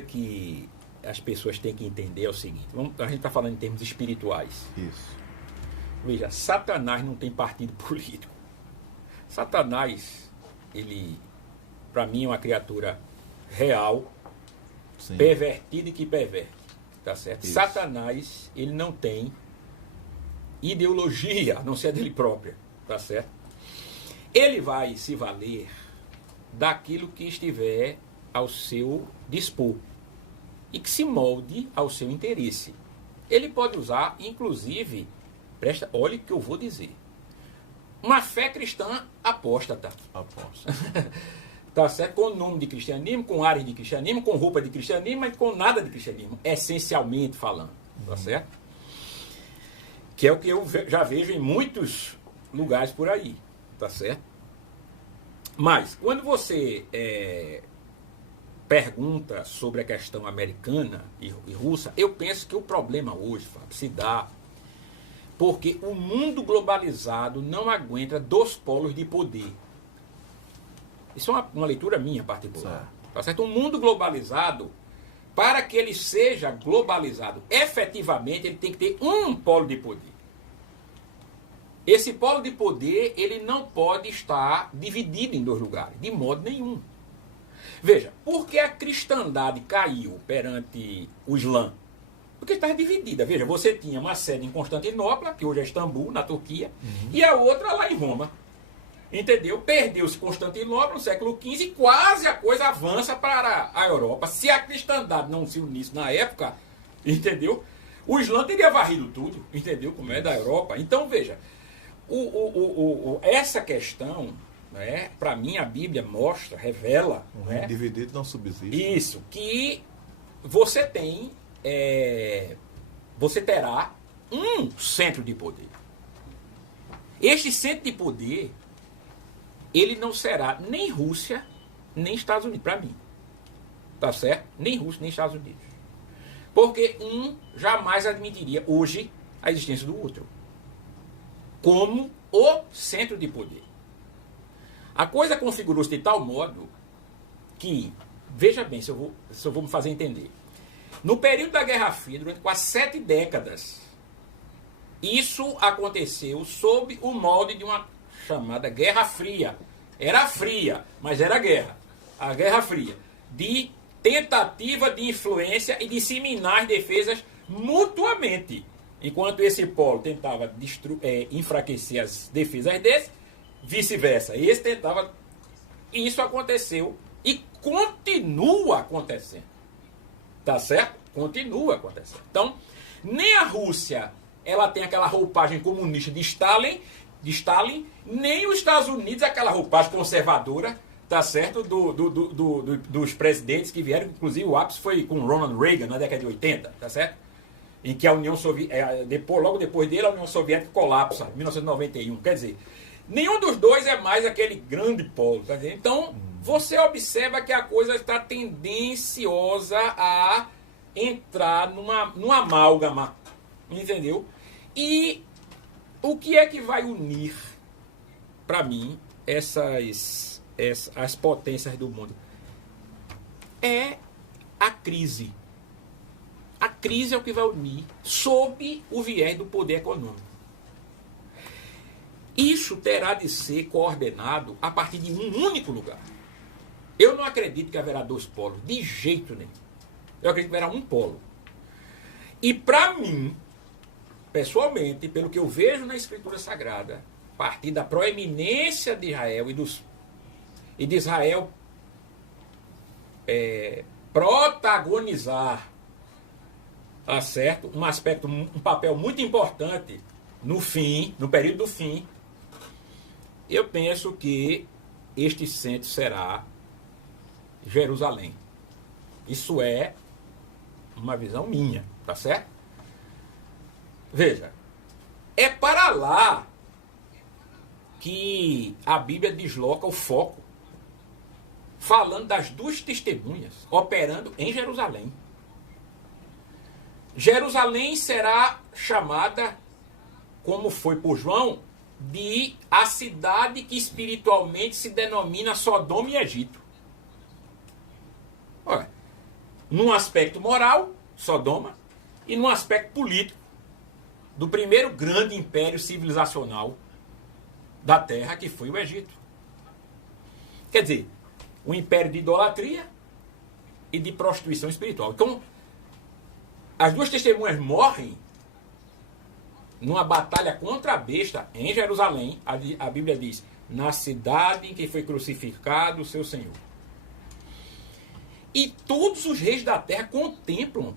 que as pessoas têm que entender é o seguinte. A gente está falando em termos espirituais. Isso. Veja, Satanás não tem partido político. Satanás, ele, para mim, é uma criatura real, Sim. pervertida e que perverte. Tá certo? Isso. Satanás, ele não tem ideologia, a não ser a dele própria. Tá certo? Ele vai se valer daquilo que estiver ao seu dispor e que se molde ao seu interesse. Ele pode usar, inclusive, olha o que eu vou dizer, uma fé cristã apóstata. Aposta. Tá certo? Com nome de cristianismo, com área de cristianismo, com roupa de cristianismo, mas com nada de cristianismo, essencialmente falando. Tá certo? Que é o que eu já vejo em muitos lugares por aí. Tá certo? Mas, quando você pergunta sobre a questão americana e russa, eu penso que o problema hoje, Fábio, se dá porque o mundo globalizado não aguenta dois polos de poder. Isso é uma leitura minha particular. Tá certo? O mundo globalizado, para que ele seja globalizado efetivamente, ele tem que ter um polo de poder. Esse polo de poder, ele não pode estar dividido em dois lugares, de modo nenhum. Veja, por que a cristandade caiu perante o Islã? Porque estava dividida. Veja, você tinha uma sede em Constantinopla, que hoje é Istambul, na Turquia, e a outra lá em Roma. Entendeu? Perdeu-se Constantinopla no século XV e quase a coisa avança para a Europa. Se a cristandade não se unisse na época, entendeu? O Islã teria varrido tudo, entendeu? Como é da Europa. Então, veja, essa questão, né, para mim a Bíblia mostra, revela, né, Dividido não subsiste. isso, que você tem, você terá um centro de poder. Este centro de poder, ele não será nem Rússia, nem Estados Unidos, para mim. Tá certo? Nem Rússia, nem Estados Unidos. Porque um jamais admitiria hoje a existência do outro como o centro de poder. A coisa configurou-se de tal modo que, veja bem, se eu vou me fazer entender. No período da Guerra Fria, durante quase 7 décadas, isso aconteceu sob o molde de uma chamada Guerra Fria. Era fria, mas era guerra. A Guerra Fria. De tentativa de influência e disseminar as defesas mutuamente. Enquanto esse polo tentava enfraquecer as defesas desse, vice-versa. Esse tentava... Isso aconteceu e continua acontecendo. Tá certo? Continua acontecendo. Então, nem a Rússia ela tem aquela roupagem comunista de Stalin, nem os Estados Unidos aquela roupagem conservadora, tá certo? Dos presidentes que vieram, inclusive o ápice foi com Ronald Reagan na década de 80, tá certo? Em que a União Soviética, logo depois dele, a União Soviética colapsa, em 1991. Quer dizer, nenhum dos dois é mais aquele grande polo, tá entendendo? Então, você observa que a coisa está tendenciosa a entrar numa amálgama, entendeu? E o que é que vai unir, para mim, as potências do mundo? É a crise. A crise é o que vai unir sob o viés do poder econômico. Isso terá de ser coordenado a partir de um único lugar. Eu não acredito que haverá dois polos, de jeito nenhum. Eu acredito que haverá um polo. E para mim, pessoalmente, pelo que eu vejo na Escritura Sagrada, a partir da proeminência de Israel e de Israel protagonizar, tá certo? Um papel muito importante no período do fim, eu penso que este centro será Jerusalém. Isso é uma visão minha, tá certo? Veja, é para lá que a Bíblia desloca o foco, falando das duas testemunhas operando em Jerusalém. Jerusalém será chamada, como foi por João, de a cidade que espiritualmente se denomina Sodoma e Egito. Olha, num aspecto moral, Sodoma, e num aspecto político, do primeiro grande império civilizacional da Terra, que foi o Egito. Quer dizer, um império de idolatria e de prostituição espiritual. Então, as duas testemunhas morrem numa batalha contra a besta em Jerusalém. A Bíblia diz, na cidade em que foi crucificado o seu Senhor. E todos os reis da terra contemplam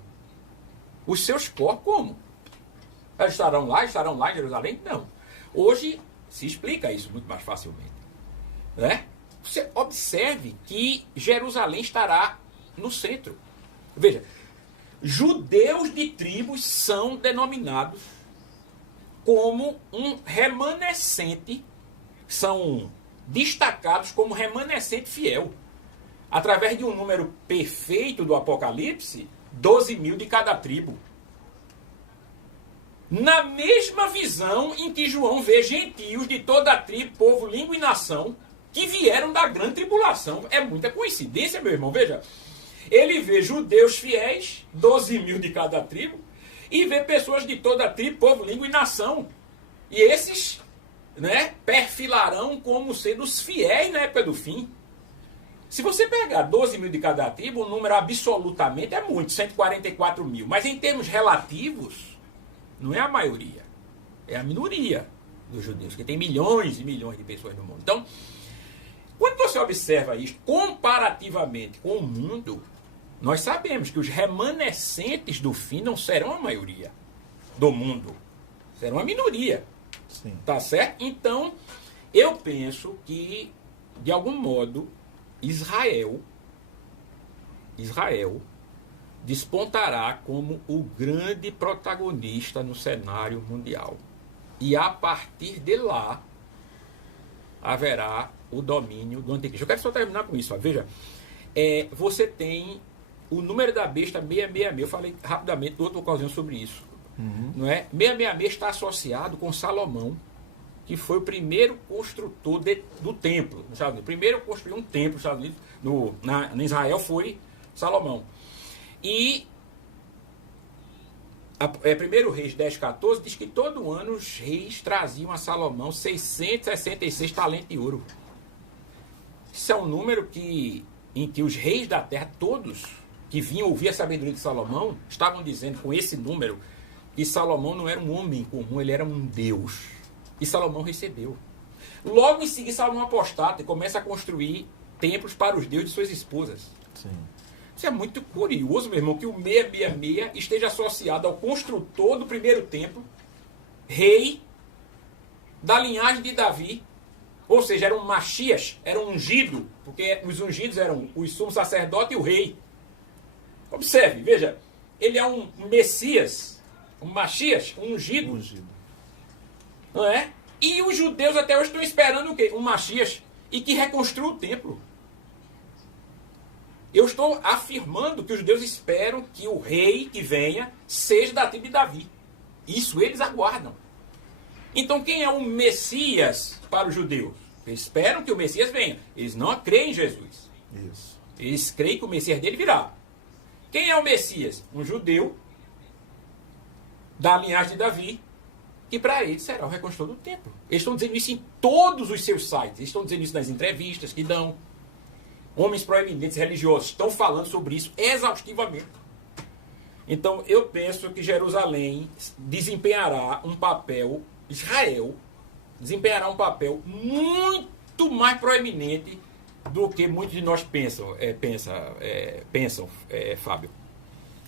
os seus corpos como? Eles estarão lá em Jerusalém? Não. Hoje se explica isso muito mais facilmente. Né? Você observe que Jerusalém estará no centro. Veja, judeus de tribos são denominados como um remanescente, são destacados como remanescente fiel. Através de um número perfeito do Apocalipse, 12.000 de cada tribo. Na mesma visão em que João vê gentios de toda a tribo, povo, língua e nação, que vieram da grande tribulação. É muita coincidência, meu irmão. Veja, ele vê judeus fiéis, 12.000 de cada tribo, e vê pessoas de toda a tribo, povo, língua e nação. E esses, né, perfilarão como sendo os fiéis na época do fim. Se você pegar 12.000 de cada tribo, o número absolutamente é muito, 144.000. Mas em termos relativos, não é a maioria. É a minoria dos judeus, que tem milhões e milhões de pessoas no mundo. Então, quando você observa isso comparativamente com o mundo, nós sabemos que os remanescentes do fim não serão a maioria do mundo. Serão a minoria. Sim. Tá certo? Então, eu penso que, de algum modo, Israel despontará como o grande protagonista no cenário mundial. E a partir de lá, haverá o domínio do anticristo. Eu quero só terminar com isso. Ó. Veja, você tem o número da besta 666. Eu falei rapidamente, outra ocasião, sobre isso. Não é? 666 está associado com Salomão, que foi o primeiro construtor do templo nos Estados Unidos. O primeiro a construir um templo nos Estados Unidos, em Israel, foi Salomão. E 1 Reis 10:14 diz que todo ano os reis traziam a Salomão 666 talentos de ouro. Isso é um número em que os reis da terra, todos que vinham ouvir a sabedoria de Salomão, estavam dizendo com esse número que Salomão não era um homem comum, ele era um Deus. E Salomão recebeu. Logo em seguida, Salomão apostata e começa a construir templos para os deuses de suas esposas. Sim. Isso é muito curioso, meu irmão, que o 666 esteja associado ao construtor do primeiro templo, rei da linhagem de Davi. Ou seja, era um Machias, era um ungido, porque os ungidos eram o sumo sacerdote e o rei. Observe, veja, ele é um Messias, um Machias, um ungido. Não é? E os judeus até hoje estão esperando o quê? Um Machias, e que reconstrua o templo. Eu estou afirmando que os judeus esperam que o rei que venha seja da tribo de Davi. Isso eles aguardam. Então quem é o Messias para os judeus? Eles esperam que o Messias venha. Eles não creem em Jesus. Isso. Eles creem que o Messias dele virá. Quem é o Messias? Um judeu da linhagem de Davi, que para eles será o reconstrutor do templo. Eles estão dizendo isso em todos os seus sites. Eles estão dizendo isso nas entrevistas que dão. Homens proeminentes religiosos estão falando sobre isso exaustivamente. Então, eu penso que Jerusalém desempenhará um papel, Israel desempenhará um papel muito mais proeminente do que muitos de nós pensam, Fábio.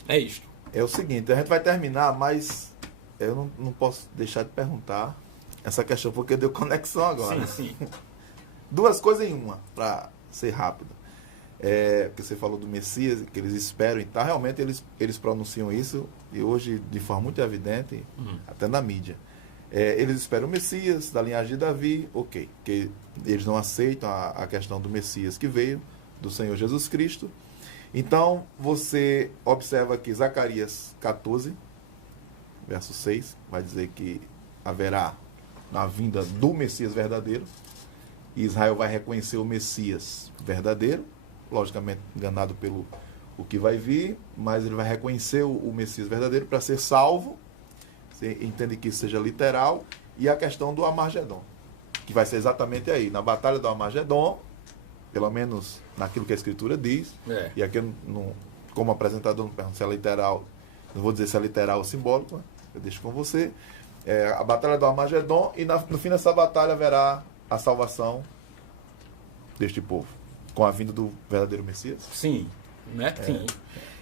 É isto. É o seguinte, a gente vai terminar, mas eu não posso deixar de perguntar essa questão, porque deu conexão agora. Sim, sim. Duas coisas em uma, para ser rápido. Porque você falou do Messias, que eles esperam e tal. Realmente eles pronunciam isso, e hoje de forma muito evidente, até na mídia. Eles esperam o Messias, da linhagem de Davi, ok. Que eles não aceitam a questão do Messias que veio, do Senhor Jesus Cristo. Então, você observa que Zacarias 14, verso 6, vai dizer que haverá a vinda do Messias verdadeiro. E Israel vai reconhecer o Messias verdadeiro, logicamente enganado pelo o que vai vir, mas ele vai reconhecer o Messias verdadeiro para ser salvo. Você entende que isso seja literal. E a questão do Armagedon, que vai ser exatamente aí, na batalha do Armagedon, pelo menos naquilo que a Escritura diz, e aqui, como apresentador, não pergunto se é literal, não vou dizer se é literal ou simbólico, eu deixo com você. A batalha do Armagedon, e no fim dessa batalha haverá a salvação deste povo, com a vinda do verdadeiro Messias? Sim, né? Sim.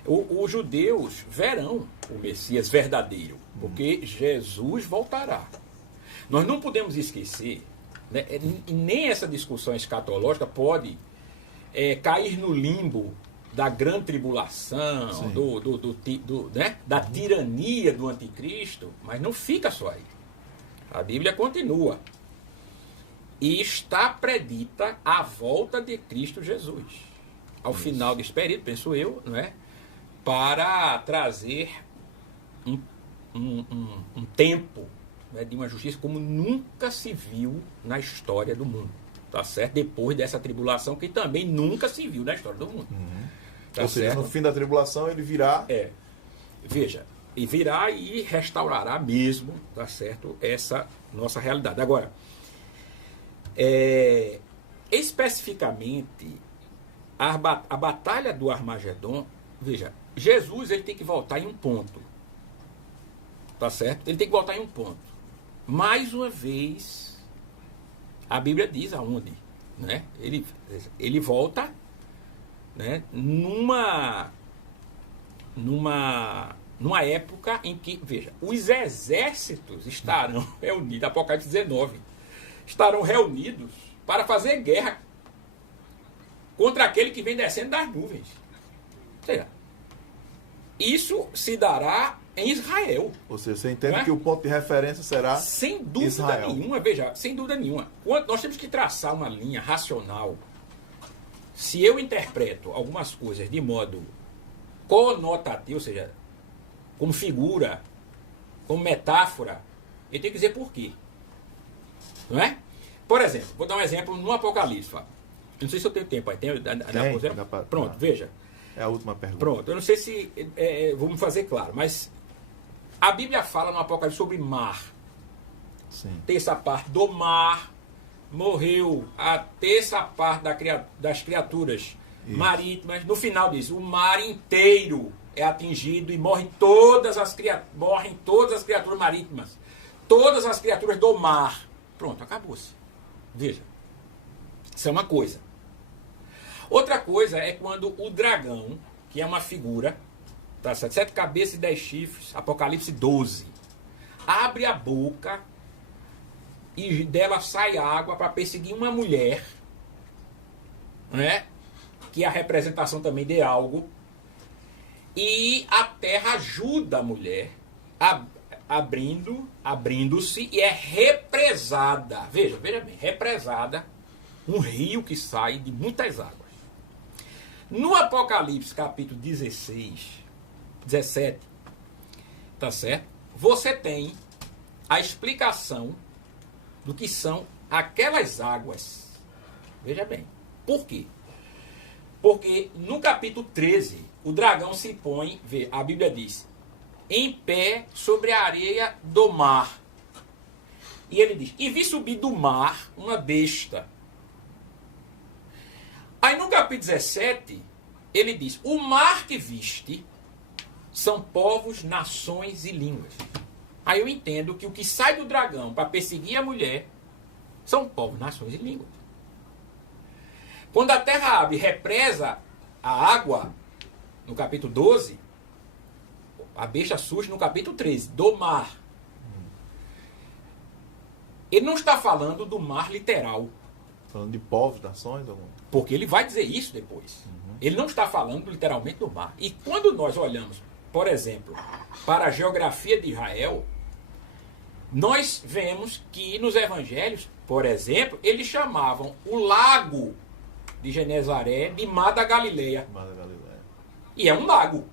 Os judeus verão o Messias verdadeiro, porque Jesus voltará. Nós não podemos esquecer, né, e nem essa discussão escatológica pode cair no limbo da grande tribulação, né, da tirania do anticristo, mas não fica só aí. A Bíblia continua. E está predita a volta de Cristo Jesus. Ao final desse período, penso eu, não é? Para trazer um tempo, né, de uma justiça como nunca se viu na história do mundo. Tá certo? Depois dessa tribulação que também nunca se viu na história do mundo. Tá. Ou seja, no fim da tribulação ele virá. Veja, e virá e restaurará mesmo, tá certo, essa nossa realidade. Agora, especificamente, a batalha do Armagedon, veja, Jesus ele tem que voltar em um ponto. Tá certo? Ele tem que voltar em um ponto. Mais uma vez, a Bíblia diz aonde, né? Ele volta, né, numa época em que, veja, os exércitos estarão reunidos, Apocalipse 19, estarão reunidos para fazer guerra contra aquele que vem descendo das nuvens. Ou seja, isso se dará em Israel. Ou seja, você entende, né, que o ponto de referência será sem dúvida Israel. Nenhuma, veja, sem dúvida nenhuma. Nós temos que traçar uma linha racional. Se eu interpreto algumas coisas de modo conotativo, ou seja, como figura, como metáfora, eu tenho que dizer por quê. Não é? Por exemplo, vou dar um exemplo no Apocalipse. Fábio. Eu não sei se eu tenho tempo aí. Pronto, veja. É a última pergunta. Pronto, eu não sei se vou me fazer claro, mas a Bíblia fala no Apocalipse sobre mar. Sim. Terça parte do mar morreu a terça parte das criaturas marítimas. No final diz, o mar inteiro é atingido e morrem todas as criaturas marítimas. Todas as criaturas do mar. Pronto, acabou-se. Veja. Isso é uma coisa. Outra coisa é quando o dragão, que é uma figura, tá, 7 cabeças e 10 chifres, Apocalipse 12, abre a boca e dela sai água para perseguir uma mulher, né, que é a representação também de algo, e a terra ajuda a mulher, abrindo-se, e é represada, veja bem, represada, um rio que sai de muitas águas. No Apocalipse, capítulo 17, tá certo? Você tem a explicação do que são aquelas águas. Veja bem. Por quê? Porque no capítulo 13, o dragão se põe, a Bíblia diz, em pé sobre a areia do mar. E ele diz, e vi subir do mar uma besta. Aí no capítulo 17, ele diz, o mar que viste são povos, nações e línguas. Aí eu entendo que o que sai do dragão para perseguir a mulher são povos, nações e línguas. Quando a terra abre e represa a água, no capítulo 12, a besta surge no capítulo 13, do mar. Ele não está falando do mar literal. Falando de povos, nações? Porque ele vai dizer isso depois. Ele não está falando literalmente do mar. E quando nós olhamos, por exemplo, para a geografia de Israel, nós vemos que nos evangelhos, por exemplo, eles chamavam o lago de Genezaré de Mar da Galileia. Mar da Galileia. E é um lago.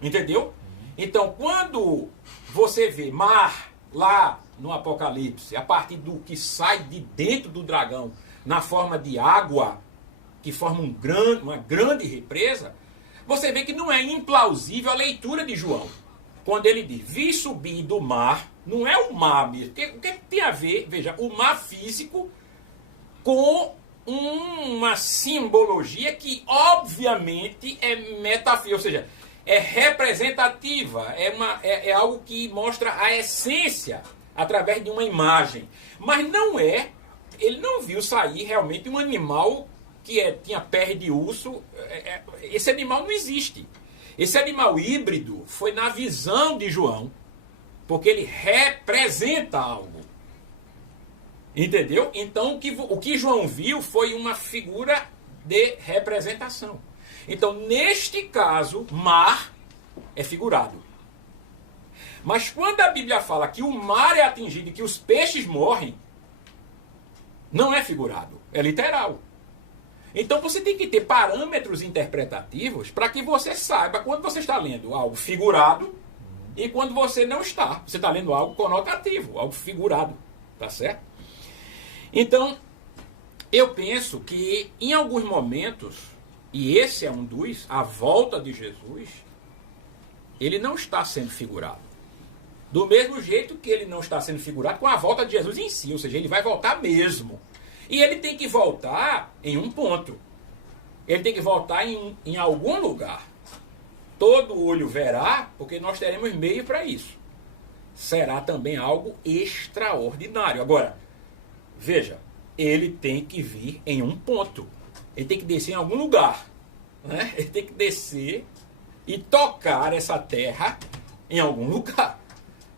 Entendeu? Então, quando você vê mar lá no Apocalipse, a partir do que sai de dentro do dragão, na forma de água, que forma uma grande represa, você vê que não é implausível a leitura de João. Quando ele diz, vi subir do mar, não é o mar mesmo. O que tem a ver, veja, o mar físico com uma simbologia que, obviamente, é metafísica, ou seja, é representativa, é algo que mostra a essência através de uma imagem. Mas não é, ele não viu sair realmente um animal que tinha pele de urso. Esse animal não existe. Esse animal híbrido foi na visão de João, porque ele representa algo. Entendeu? Então o que João viu foi uma figura de representação. Então, neste caso, mar é figurado. Mas quando a Bíblia fala que o mar é atingido e que os peixes morrem, não é figurado, é literal. Então você tem que ter parâmetros interpretativos para que você saiba quando você está lendo algo figurado e quando você não está. Você está lendo algo conotativo, algo figurado. Tá certo? Então, eu penso que em alguns momentos, e esse é um dos, a volta de Jesus, ele não está sendo figurado. Do mesmo jeito que ele não está sendo figurado com a volta de Jesus em si, ou seja, ele vai voltar mesmo. E ele tem que voltar em um ponto. Ele tem que voltar em algum lugar. Todo olho verá, porque nós teremos meio para isso. Será também algo extraordinário. Agora, veja, ele tem que vir em um ponto. Ele tem que descer em algum lugar. Né? Ele tem que descer e tocar essa terra em algum lugar.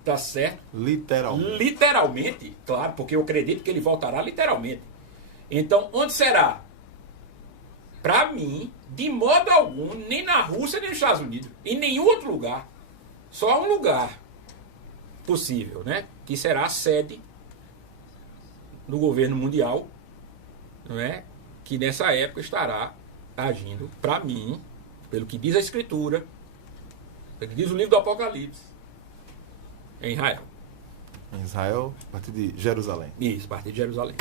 Tá certo? Literalmente. Literalmente, claro, porque eu acredito que ele voltará literalmente. Então, onde será? Para mim, de modo algum, nem na Rússia, nem nos Estados Unidos, em nenhum outro lugar. Só um lugar possível, né? Que será a sede do governo mundial, não é? Que nessa época estará agindo, para mim, pelo que diz a Escritura, pelo que diz o livro do Apocalipse, em Israel. Em Israel, a partir de Jerusalém. Isso, a partir de Jerusalém.